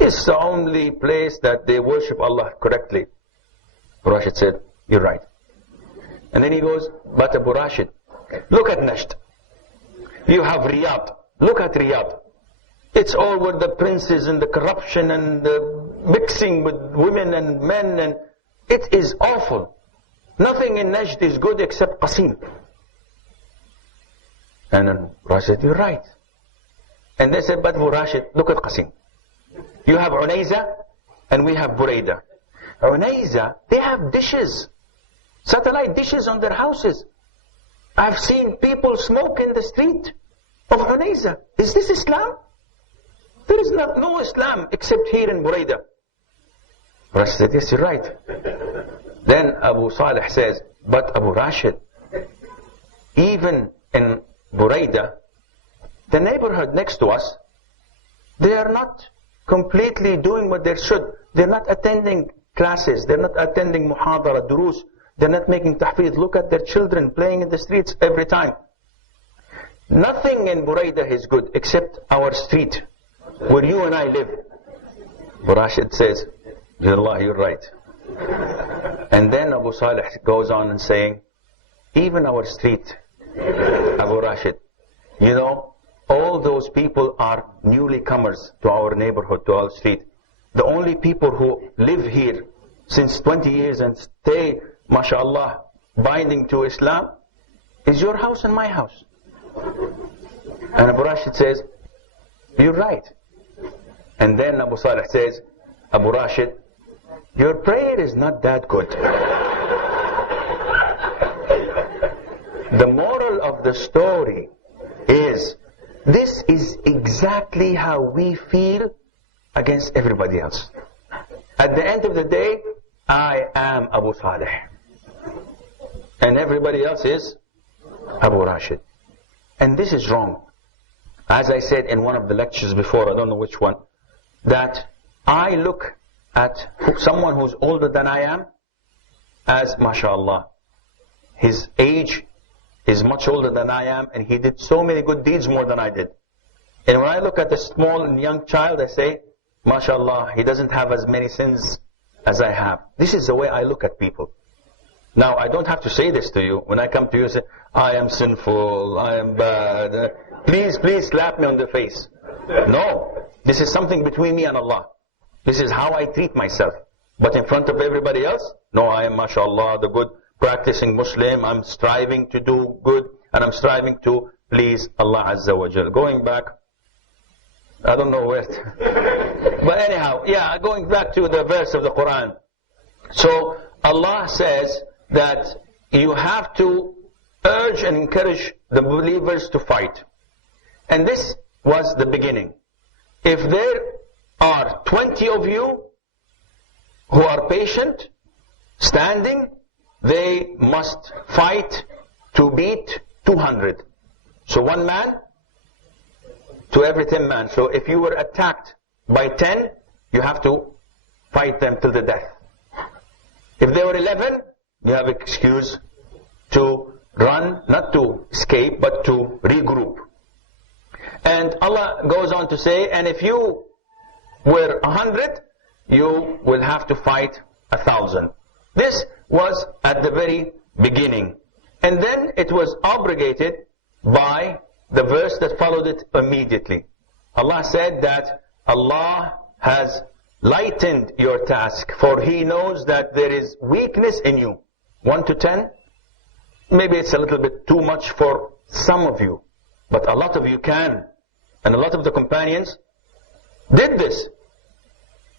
It's the only place that they worship Allah correctly. Abu Rashid said, you're right. And then he goes, but Abu Rashid, look at Najd. You have Riyadh. Look at Riyadh. It's all with the princes and the corruption and the mixing with women and men, and it is awful. Nothing in Najd is good except Qasim. And then Rashid said, you're right. And they said, but Abu Rashid, look at Qasim. You have Unayza and we have Buraidah. Unayza, they have dishes, satellite dishes on their houses. I've seen people smoke in the street of Unayza. Is this Islam? There is no Islam except here in Buraidah. Rashid said, yes, you're right. Then Abu Salih says, but Abu Rashid, even in Buraidah, the neighborhood next to us, they are not completely doing what they should. They're not attending classes. They're not attending muhadara, durus. They're not making tahfiz. Look at their children playing in the streets every time. Nothing in Buraidah is good except our street where you and I live. Abu Rashid says, Allah, you're right. And then Abu Salih goes on and saying, even our street, Abu Rashid, you know, all those people are newly comers to our neighborhood, to our street. The only people who live here since 20 years and stay, mashallah, binding to Islam, is your house and my house. And Abu Rashid says, you're right. And then Abu Salih says, Abu Rashid, your prayer is not that good. The moral of the story is, this is exactly how we feel against everybody else. At the end of the day, I am Abu Salih. And everybody else is Abu Rashid. And this is wrong. As I said in one of the lectures before, I don't know which one, that I look at someone who's older than I am as, mashallah, his age is much older than I am, and he did so many good deeds more than I did. And when I look at a small and young child, I say, mashallah, he doesn't have as many sins as I have. This is the way I look at people. Now, I don't have to say this to you. When I come to you and say, I am sinful, I am bad, please slap me on the face. No, this is something between me and Allah. This is how I treat myself. But in front of everybody else, no, I am, mashallah, the good practicing Muslim. I'm striving to do good, and I'm striving to please Allah Azza wa Jal. Going back, I don't know where but anyhow, yeah, going back to the verse of the Quran. So Allah says that you have to urge and encourage the believers to fight. And this was the beginning. If there are 20 of you who are patient, standing, they must fight to beat 200. So one man to every 10 men. So if you were attacked by 10, you have to fight them till the death. If there were 11, you have excuse to run, not to escape, but to regroup. And Allah goes on to say, and if you were 100, you will have to fight 1,000. This was at the very beginning. And then it was abrogated by the verse that followed it immediately. Allah said that Allah has lightened your task, for He knows that there is weakness in you. 1 to 10, maybe it's a little bit too much for some of you, but a lot of you can. And a lot of the companions did this.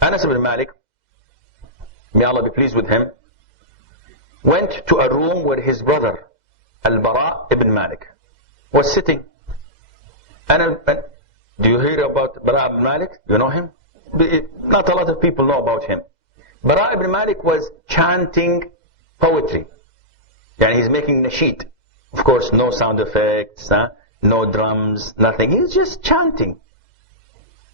Anas ibn Malik, may Allah be pleased with him, went to a room where his brother, Al-Bara ibn Malik, was sitting. And do you hear about Bara ibn Malik? You know him? Not a lot of people know about him. Bara ibn Malik was chanting poetry. And he's making nasheed. Of course, no sound effects, no drums, nothing. He's just chanting.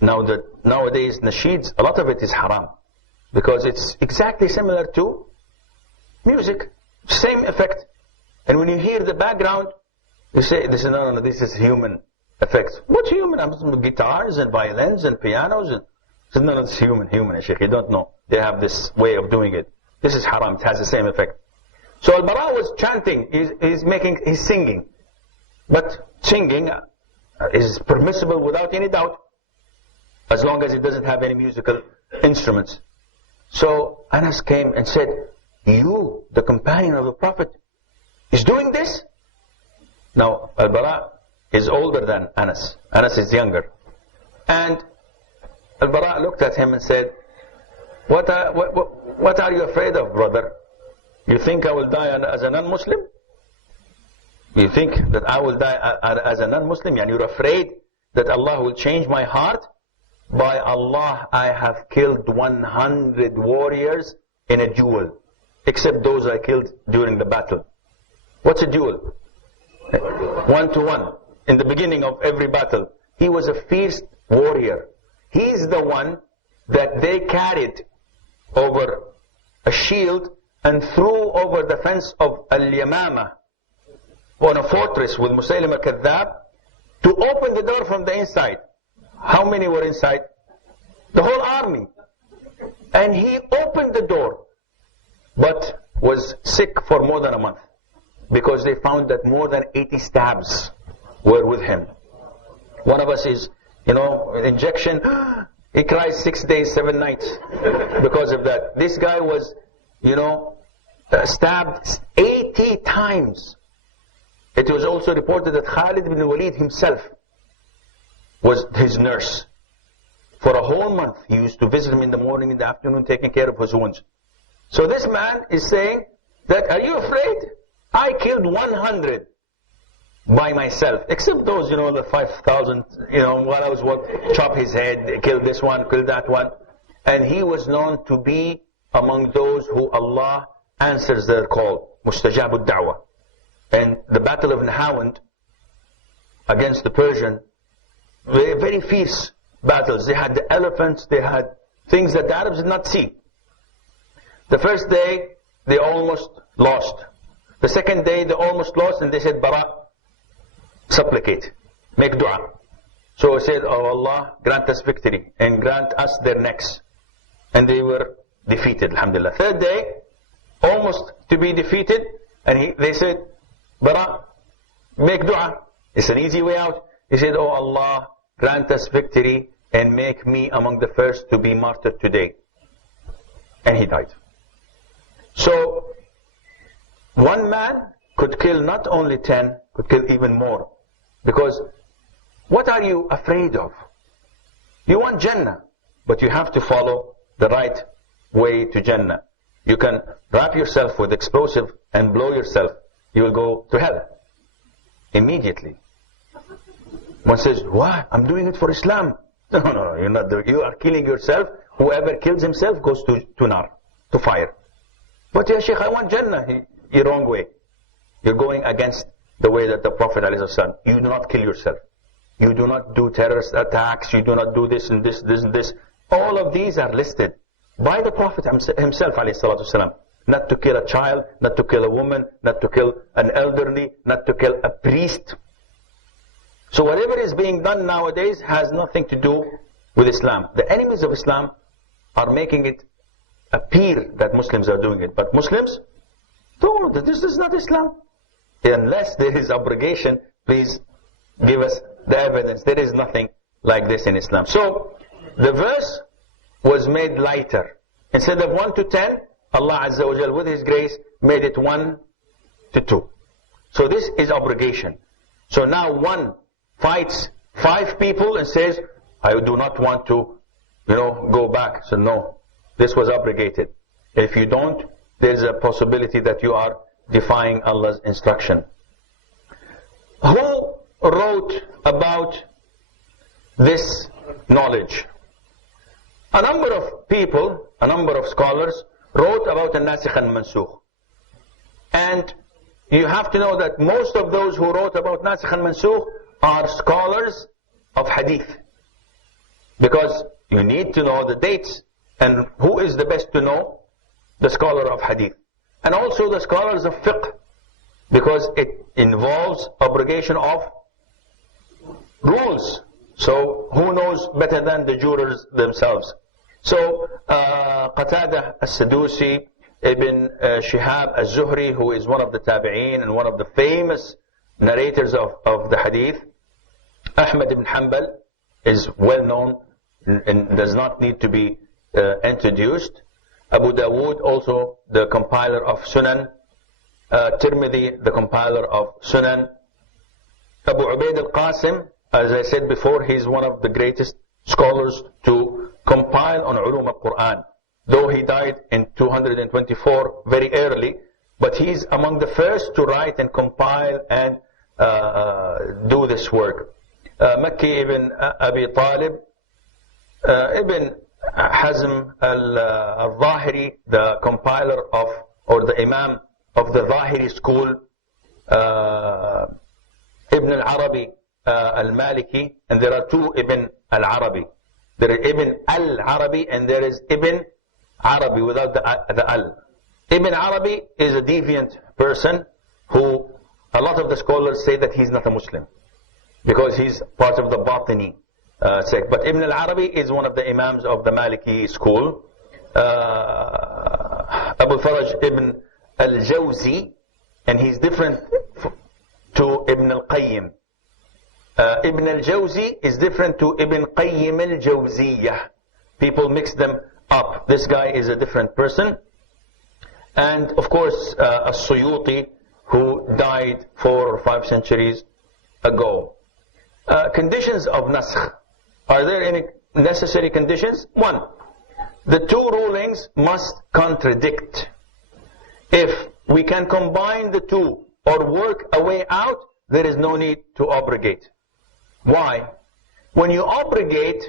Nowadays, nasheeds, a lot of it is haram. Because it's exactly similar to music. Same effect. And when you hear the background, you say, this is human effects. What's human? Guitars and violins and pianos. He said, no, it's human, ya Shaykh, you don't know. They have this way of doing it. This is haram, it has the same effect. So Al-Bara was chanting, he's singing. But singing is permissible without any doubt, as long as it doesn't have any musical instruments. So Anas came and said, you, the companion of the Prophet, is doing this? Now, Al-Bara is older than Anas. Anas is younger. And Al-Bara looked at him and said, what are you afraid of, brother? You think I will die as a non-Muslim? You think that I will die as a non-Muslim? And you're afraid that Allah will change my heart? By Allah, I have killed 100 warriors in a duel, except those I killed during the battle. What's a duel? 1-to-1. In the beginning of every battle. He was a fierce warrior. He's the one that they carried over a shield and threw over the fence of Al-Yamama on a fortress with Musaylim al-Kadhab to open the door from the inside. How many were inside? The whole army. And he opened the door, but was sick for more than a month, because they found that more than 80 stabs were with him. One of us is, injection, he cries 6 days, 7 nights because of that. This guy was, stabbed 80 times. It was also reported that Khalid ibn Walid himself was his nurse. For a whole month, he used to visit him in the morning, in the afternoon, taking care of his wounds. So this man is saying that, are you afraid? I killed 100 by myself, except those, the 5,000, while I was chop his head, kill this one, kill that one. And he was known to be among those who Allah answers their call, mustajabud da'wah. And the battle of Nahawand against the Persian, very fierce battles. They had the elephants, they had things that the Arabs did not see. The first day, they almost lost. The second day, they almost lost, and they said, Bara, supplicate, make dua. So he said, oh Allah, grant us victory, and grant us their necks. And they were defeated, alhamdulillah. Third day, almost to be defeated, and they said, Bara, make dua. It's an easy way out. He said, oh Allah, grant us victory, and make me among the first to be martyred today. And he died. So, one man could kill not only 10, could kill even more. Because, what are you afraid of? You want Jannah, but you have to follow the right way to Jannah. You can wrap yourself with explosive and blow yourself. You will go to hell. Immediately. One says, what? I'm doing it for Islam. No, you're not doing it. You are killing yourself. Whoever kills himself goes to nar, to fire. But ya Shaykh, I want Jannah. You're wrong way. You're going against the way that the Prophet ﷺ. You do not kill yourself. You do not do terrorist attacks. You do not do this and this and this. All of these are listed by the Prophet himself ﷺ. Not to kill a child, not to kill a woman, not to kill an elderly, not to kill a priest. So whatever is being done nowadays has nothing to do with Islam. The enemies of Islam are making it appear that Muslims are doing it. But Muslims, no, this is not Islam. Unless there is abrogation, please give us the evidence. There is nothing like this in Islam. So, the verse was made lighter. Instead of 1 to 10, Allah Azza wa Jal, with His grace, made it 1 to 2. So this is abrogation. So now one fights 5 people and says, I do not want to, go back. So no, this was abrogated. If you don't, there's a possibility that you are defying Allah's instruction. Who wrote about this knowledge? A number of people, a number of scholars wrote about al-Nasikh and Mansukh. And you have to know that most of those who wrote about Nasikh and Mansukh are scholars of Hadith. Because you need to know the dates. And who is the best to know? The scholar of Hadith. And also the scholars of Fiqh. Because it involves abrogation of rules. So who knows better than the jurors themselves? So Qatada al-Sadusi, Ibn Shihab al-Zuhri, who is one of the tabi'een and one of the famous narrators of the hadith. Ahmad ibn Hanbal is well known and does not need to be introduced. Abu Dawood, also the compiler of Sunan. Tirmidhi, the compiler of Sunan. Abu Ubaid al-Qasim, as I said before, he's one of the greatest scholars to compile on ulum al-Quran. Though he died in 224, very early, but he's among the first to write and compile and do this work. Makki ibn Abi Talib, Ibn Hazm al-Zahiri, the compiler of, or the Imam of the Zahiri school, Ibn al-Arabi al-Maliki, and there are two Ibn al-Arabi. There is Ibn al-Arabi and there is Ibn Arabi without the al. Ibn Arabi is a deviant person who a lot of the scholars say that he's not a Muslim because he's part of the Batini sect. But Ibn al-Arabi is one of the Imams of the Maliki school. Abu Faraj Ibn al-Jawzi, and he's different to Ibn al-Qayyim. Ibn al-Jawzi is different to Ibn Qayyim al-Jawziyah. People mix them up. This guy is a different person. And of course, as-Suyuti, who died 4 or 5 centuries ago. Conditions of Nasakh. Are there any necessary conditions? 1. The two rulings must contradict. If we can combine the two or work a way out, there is no need to abrogate. Why? When you abrogate,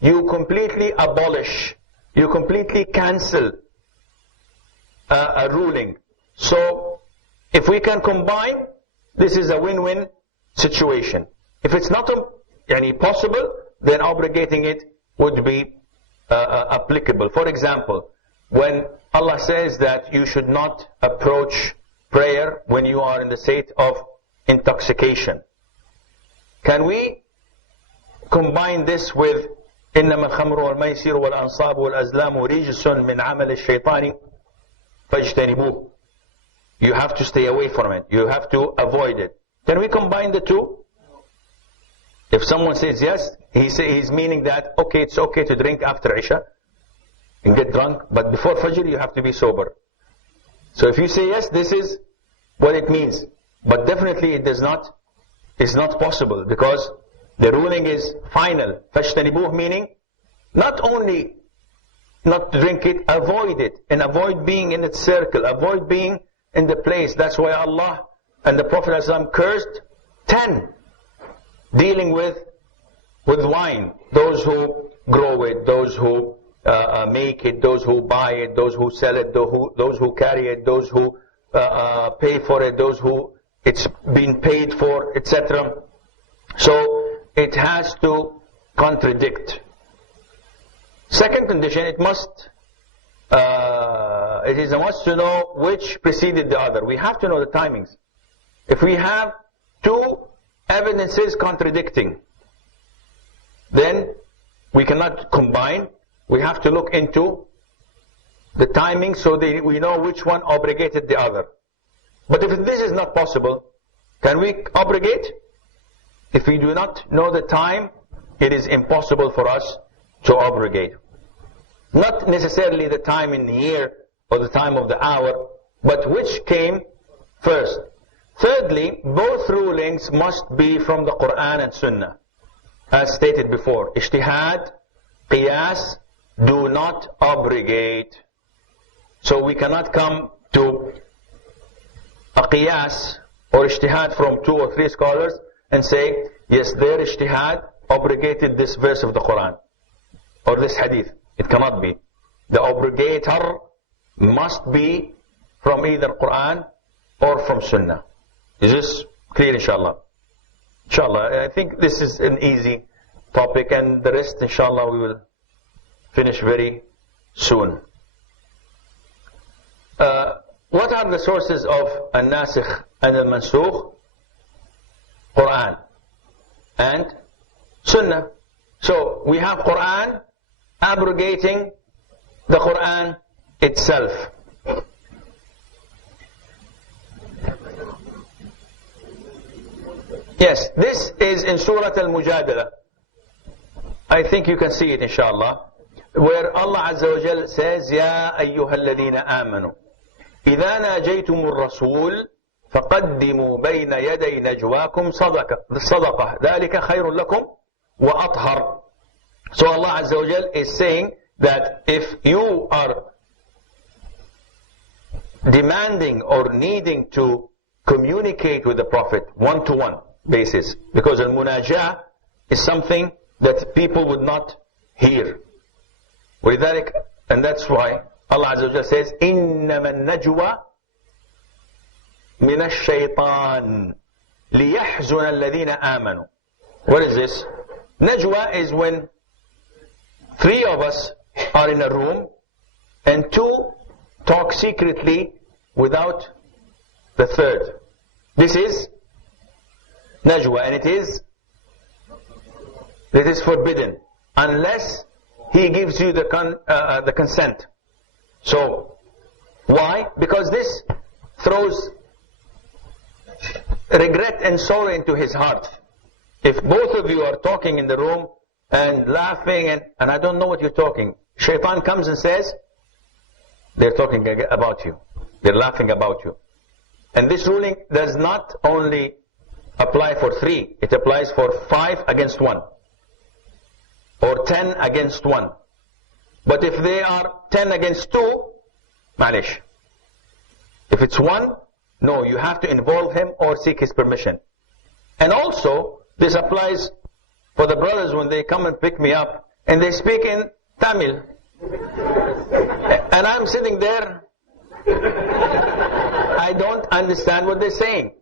you completely abolish, you completely cancel a ruling. So, if we can combine, this is a win-win situation. If it's not possible, then abrogating it would be applicable. For example, when Allah says that you should not approach prayer when you are in the state of intoxication, can we combine this with إنما الخمر والميسر والأنصاب والأزلام رجس من عمل الشيطان فاجتنبوه? You have to stay away from it. You have to avoid it. Can we combine the two? If someone says yes, he's meaning that, okay, it's okay to drink after Isha and get drunk, but before Fajr you have to be sober. So if you say yes, this is what it means. But definitely it does not, it's not possible because the ruling is final. فَاجْتَنِبُوهُ meaning not only not to drink it, avoid it and avoid being in its circle, avoid being in the place. That's why Allah and the Prophet ﷺ cursed 10 dealing with wine. Those who grow it, those who make it, those who buy it, those who sell it, those who carry it, those who pay for it, those who it's been paid for, etc. So it has to contradict. Second condition, it is a must to know which preceded the other. We have to know the timings. If we have two evidences contradicting, then we cannot combine. We have to look into the timing so that we know which one abrogated the other. But if this is not possible, can we abrogate? If we do not know the time, it is impossible for us to abrogate. Not necessarily the time in the year or the time of the hour, but which came first. Thirdly, both rulings must be from the Quran and Sunnah. As stated before, ijtihad, qiyas, do not abrogate. So we cannot come to a qiyas or ijtihad from 2 or 3 scholars and say, yes, their ijtihad abrogated this verse of the Quran or this hadith. It cannot be. The abrogator must be from either Quran or from Sunnah. Is this clear, inshallah? Inshallah, I think this is an easy topic, and the rest, inshallah, we will finish very soon. What are the sources of al-Nasikh and al-Mansukh? Quran and Sunnah. So we have Quran abrogating the Quran itself. Yes, this is in Surah Al-Mujadala. I think you can see it, inshallah, where Allah Azza wa Jal says, يَا أَيُّهَا الَّذِينَ آمَنُوا إِذَا نَاجَيْتُمُ الرَّسُولَ فَقَدِّمُوا بَيْنَ يَدَيْ نَجْوَاكُمْ صَدَقَةً ذَلِكَ خَيْرٌ لَكُمْ وَأَطْهَرٌ. So Allah Azza wa Jal is saying that if you are demanding or needing to communicate with the Prophet one-to-one basis, because al-munajah is something that people would not hear. وَلِذَلِكَ, and that's why Allah Azza wa Jal says, إِنَّمَا النَّجْوَى مِنَ الشَّيْطَانِ لِيَحْزُنَ الَّذِينَ آمَنُوا. What is this? Najwa is when three of us are in a room and two talk secretly without the third. This is Najwa, and it is forbidden unless he gives you the consent. So why? Because this throws regret and sorrow into his heart. If both of you are talking in the room and laughing and I don't know what you're talking, Shaitan comes and says, they're talking about you. They're laughing about you. And this ruling does not only apply for 3, it applies for 5 against 1. Or 10 against 1. But if they are 10 against 2, malish. If it's 1, no, you have to involve him or seek his permission. And also, this applies for the brothers when they come and pick me up and they speak in Tamil. And I'm sitting there, I don't understand what they're saying.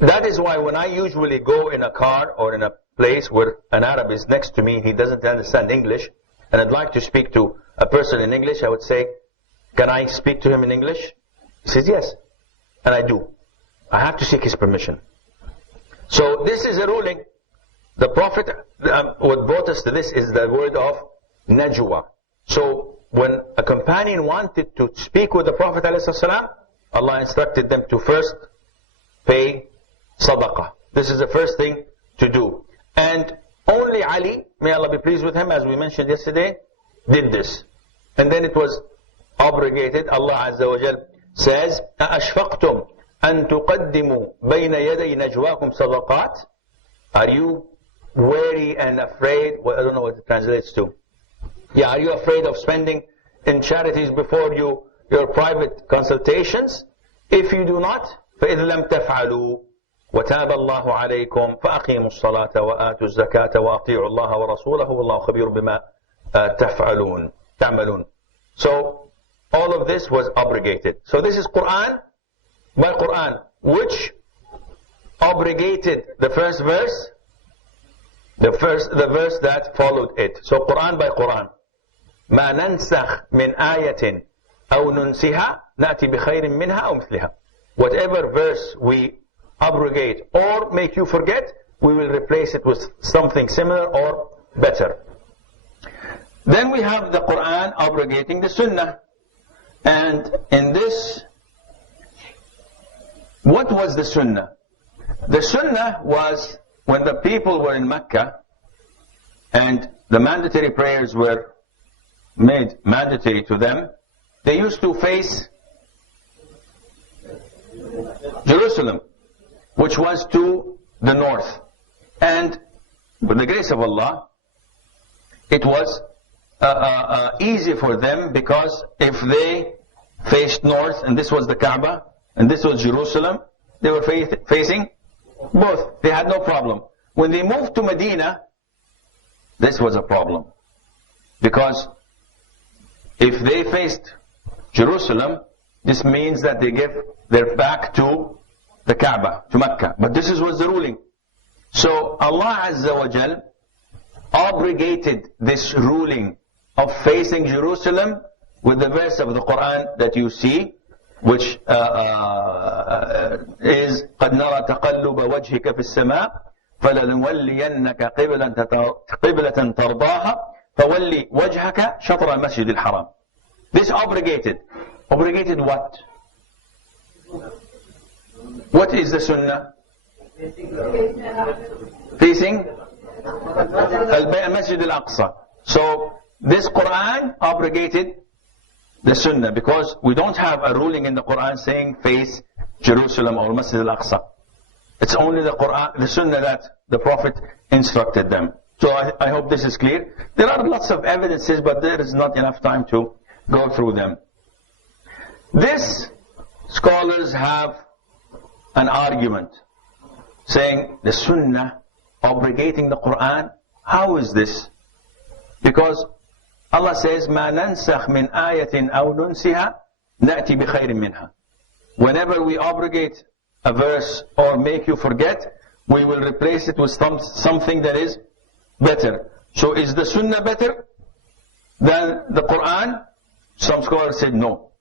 That is why when I usually go in a car or in a place where an Arab is next to me, he doesn't understand English, and I'd like to speak to a person in English, I would say, can I speak to him in English? He says yes. And I do. I have to seek his permission. So this is a ruling. The Prophet, what brought us to this is the word of najwa. So when a companion wanted to speak with the Prophet ﷺ, Allah instructed them to first pay sadaqah. This is the first thing to do. And only Ali, may Allah be pleased with him, as we mentioned yesterday, did this. And then it was abrogated. Allah Azza wa Jal says, أَأَشْفَقْتُمْ أَن تُقَدِّمُوا بَيْنَ يَدَيْ نَجْوَاكُمْ صَدَقَاتٍ. Are you wary and afraid? Well, I don't know what it translates to. Yeah, are you afraid of spending in charities before your private consultations? If you do not, فَإِذْ لَمْ تَفْعَلُوا وَتَابَ اللَّهُ عَلَيْكُمْ فَأَقِيمُوا الصَّلَاةَ وَآتُوا الزَّكَاةَ وَأَطِيعُوا اللَّهَ وَرَسُولَهُ وَاللَّهُ خَبِيرٌ بِمَا تَعْمَلُونَ. So all of this was abrogated. So this is Quran by Quran, which abrogated the first verse, the verse that followed it. So Quran by Quran. ما ننسخ من آية أو ننسها نأتي بخير منها أو مثلها. Whatever verse we abrogate or make you forget, we will replace it with something similar or better. Then we have the Quran abrogating the Sunnah. And in this, what was the Sunnah? The Sunnah was when the people were in Mecca and the mandatory prayers were made mandatory to them, they used to face Jerusalem, which was to the north. And with the grace of Allah, it was easy for them, because if they faced north, and this was the Kaaba, and this was Jerusalem, they were facing both. They had no problem. When they moved to Medina, this was a problem. Because if they faced Jerusalem, this means that they give their back to the Kaaba, to Mecca. But this was the ruling. So Allah Azza wa Jal abrogated this ruling of facing Jerusalem with the verse of the Quran that you see, which is قَدْ نَرَى تَقَلُّبَ وَجْهِكَ فِي السَّمَاءِ فَلَنُوَلِّيَنَّكَ قِبْلَةً تَرْضَاهَا فَوَلِّ وَجْهَكَ شَطْرَ الْمَسْجِدِ الْحَرَامِ. This obligated. Obligated what? What is the sunnah? Facing Al-Masjid Al-Aqsa. So this Quran abrogated the sunnah, because we don't have a ruling in the Quran saying face Jerusalem or Masjid Al-Aqsa. It's only the Quran, the sunnah, that the Prophet instructed them. So I hope this is clear. There are lots of evidences, but there is not enough time to go through them. This, scholars have an argument saying the sunnah abrogating the Quran. How is this? Because Allah says, مَا نَنْسَخْ مِنْ آيَةٍ أَوْ نُنْسِهَا نَأْتِ بِخَيْرٍ مِنْهَا. Whenever we abrogate a verse or make you forget, we will replace it with something that is better. So is the sunnah better than the Quran? Some scholars said no.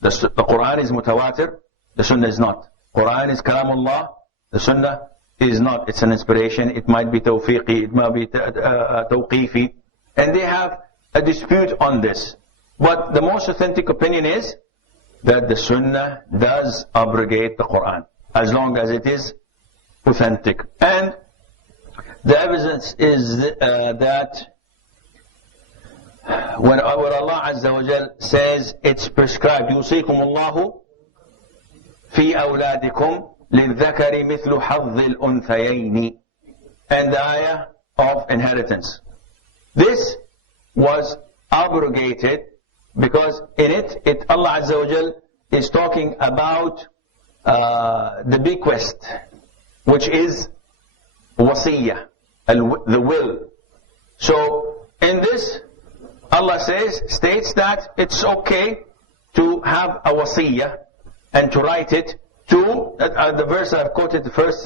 The Quran is mutawatir, the sunnah is not. Quran is kalamullah, the sunnah is not. It's an inspiration, it might be tawfiqi, it might be tawqifi. And they have a dispute on this. But the most authentic opinion is that the sunnah does abrogate the Quran, as long as it is authentic. And the evidence is that when Allah Azza wa Jal says it's prescribed, يُوصِيكُمُ اللَّهُ فِي أَوْلَادِكُمْ لِلذَّكَرِ مِثْلُ حَظِّ الْأُنْثَيَيْنِ, and the ayah of inheritance. This was abrogated because in it Allah Azza wa Jal is talking about the bequest, which is wasiyah, the will. So in this, Allah states that it's okay to have a wasiyah and to write it to, the verse I've quoted first,